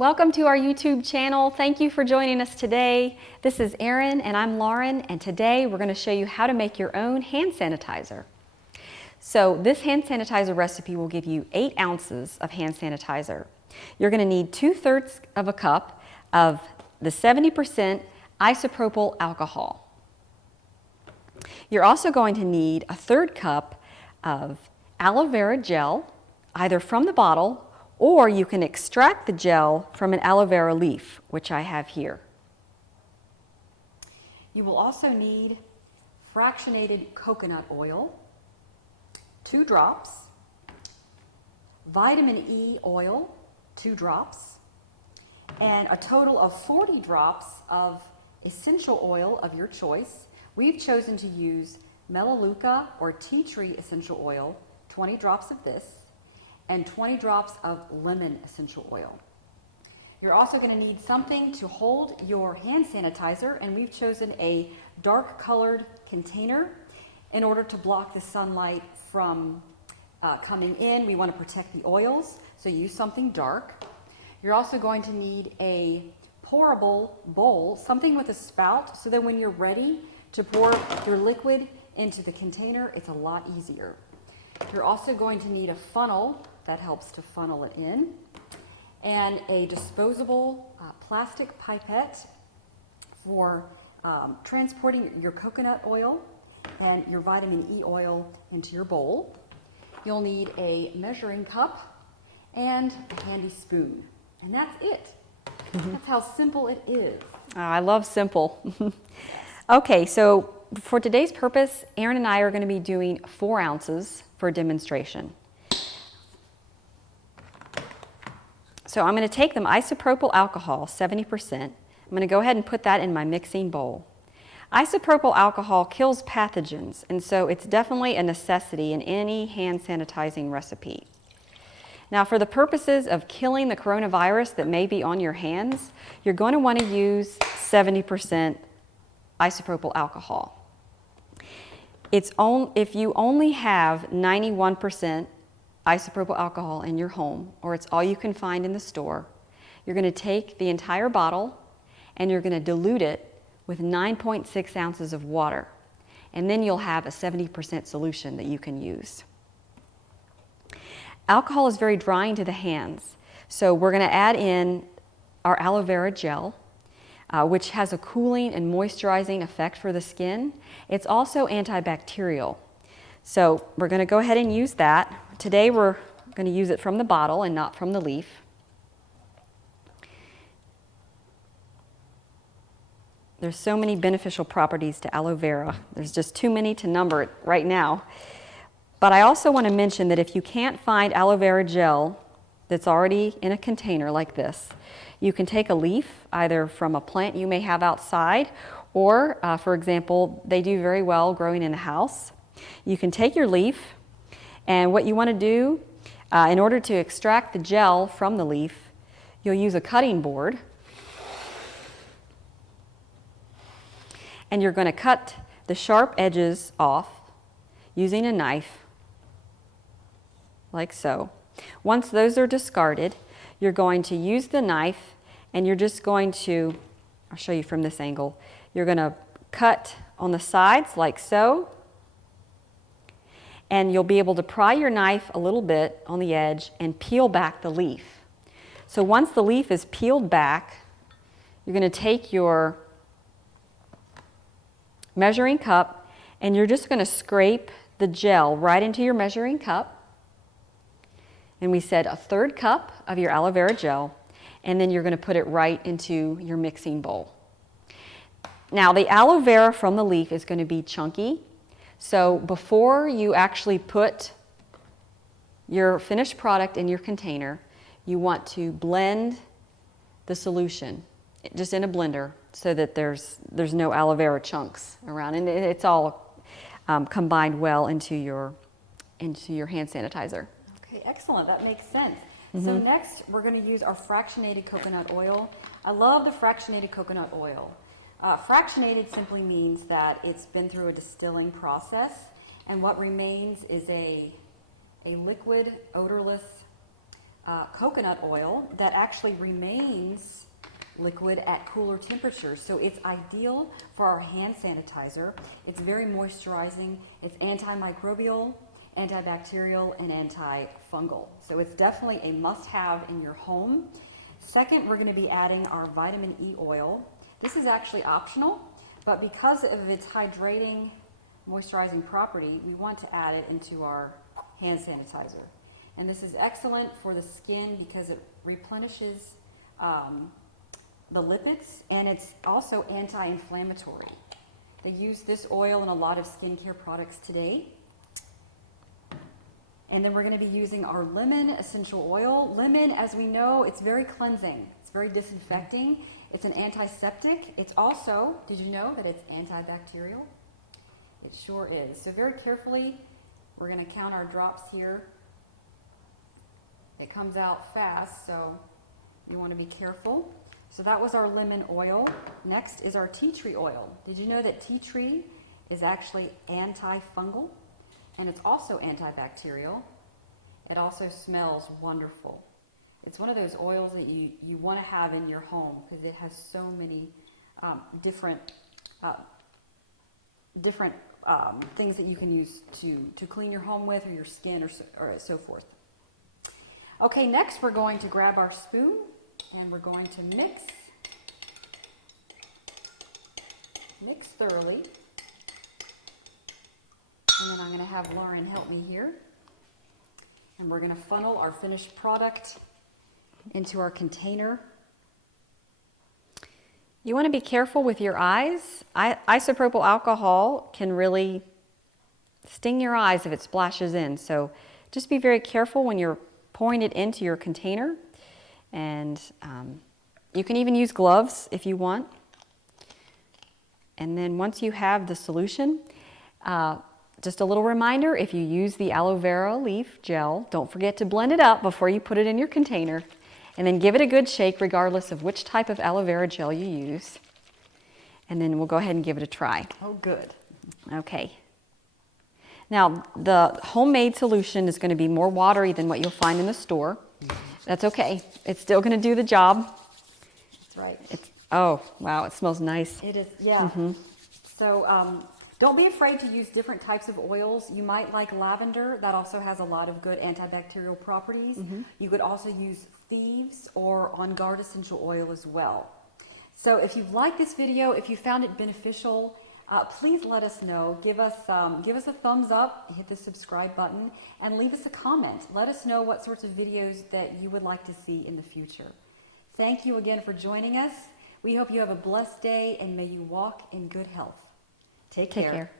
Welcome to our YouTube channel. Thank you for joining us today. This is Erin and I'm Lauren, and today we're going to show you how to make your own hand sanitizer. So this hand sanitizer recipe will give you 8 ounces of hand sanitizer. You're going to need 2/3 of a cup of the 70% isopropyl alcohol. You're also going to need a 1/3 cup of aloe vera gel, either from the bottle or you can extract the gel from an aloe vera leaf, which I have here. You will also need fractionated coconut oil, 2 drops, vitamin E oil, 2 drops, and a total of 40 drops of essential oil of your choice. We've chosen to use melaleuca or tea tree essential oil, 20 drops of this, and 20 drops of lemon essential oil. You're also going to need something to hold your hand sanitizer, and we've chosen a dark colored container in order to block the sunlight from coming in. We want to protect the oils, so use something dark. You're also going to need a pourable bowl, something with a spout, so that when you're ready to pour your liquid into the container, it's a lot easier. You're also going to need a funnel that helps to funnel it in, and a disposable plastic pipette for transporting your coconut oil and your vitamin E oil into your bowl. You'll need a measuring cup and a handy spoon, and that's it. That's how simple it is. I love simple. Okay, so for today's purpose, Erin and I are going to be doing 4 ounces for a demonstration. So I'm going to take them isopropyl alcohol, 70%. I'm going to go ahead and put that in my mixing bowl. Isopropyl alcohol kills pathogens, and so it's definitely a necessity in any hand sanitizing recipe. Now, for the purposes of killing the coronavirus that may be on your hands, you're going to want to use 70% isopropyl alcohol. If you only have 91% isopropyl alcohol in your home, or it's all you can find in the store, you're going to take the entire bottle and you're going to dilute it with 9.6 ounces of water, and then you'll have a 70% solution that you can use. Alcohol is very drying to the hands, so we're going to add in our aloe vera gel, which has a cooling and moisturizing effect for the skin. It's also antibacterial. So we're going to go ahead and use that. Today we're going to use it from the bottle and not from the leaf. There's so many beneficial properties to aloe vera. There's just too many to number it right now. But I also want to mention that if you can't find aloe vera gel that's already in a container like this, you can take a leaf either from a plant you may have outside, or for example, they do very well growing in a house. You can take your leaf, and what you want to do in order to extract the gel from the leaf, you'll use a cutting board, and you're going to cut the sharp edges off using a knife, like so. Once those are discarded, you're going to use the knife, and you're just going to, I'll show you from this angle, you're going to cut on the sides like so, and you'll be able to pry your knife a little bit on the edge and peel back the leaf. So once the leaf is peeled back, you're going to take your measuring cup and you're just going to scrape the gel right into your measuring cup. And we said a 1/3 cup of your aloe vera gel, and then you're going to put it right into your mixing bowl. Now, the aloe vera from the leaf is going to be chunky, so before you actually put your finished product in your container, you want to blend the solution just in a blender so that there's no aloe vera chunks around, and it's all combined well into your hand sanitizer. Okay, excellent. That makes sense. So next, we're going to use our fractionated coconut oil. I love the fractionated coconut oil. Fractionated simply means that it's been through a distilling process, and what remains is a liquid, odorless coconut oil that actually remains liquid at cooler temperatures. So it's ideal for our hand sanitizer. It's very moisturizing. It's antimicrobial, antibacterial, and antifungal. So it's definitely a must-have in your home. Second, we're going to be adding our vitamin E oil. This is actually optional, but because of its hydrating, moisturizing property, we want to add it into our hand sanitizer. And this is excellent for the skin because it replenishes the lipids, and it's also anti-inflammatory. They use this oil in a lot of skincare products today. And then we're going to be using our lemon essential oil. Lemon, as we know, it's very cleansing. It's very disinfecting. It's an antiseptic. It's also, did you know that it's antibacterial? It sure is. So very carefully, we're going to count our drops here. It comes out fast, so you want to be careful. So that was our lemon oil. Next is our tea tree oil. Did you know that tea tree is actually antifungal? And it's also antibacterial. It also smells wonderful. It's one of those oils that you want to have in your home because it has so many different things that you can use to clean your home with, or your skin, or so forth. Okay, next we're going to grab our spoon and we're going to mix thoroughly. And then I'm going to have Lauren help me here. And we're going to funnel our finished product into our container. You want to be careful with your eyes. Isopropyl alcohol can really sting your eyes if it splashes in. So just be very careful when you're pouring it into your container. And you can even use gloves if you want. And then once you have the solution, just a little reminder, if you use the aloe vera leaf gel, don't forget to blend it up before you put it in your container. And then give it a good shake regardless of which type of aloe vera gel you use. And then we'll go ahead and give it a try. Oh, good. Okay. Now, the homemade solution is going to be more watery than what you'll find in the store. That's okay. It's still going to do the job. That's right. Oh, wow, it smells nice. It is, yeah. Mm-hmm. So don't be afraid to use different types of oils. You might like lavender. That also has a lot of good antibacterial properties. Mm-hmm. You could also use thieves or On Guard essential oil as well. So if you've liked this video, if you found it beneficial, please let us know. Give us a thumbs up, hit the subscribe button, and leave us a comment. Let us know what sorts of videos that you would like to see in the future. Thank you again for joining us. We hope you have a blessed day, and may you walk in good health. Take care.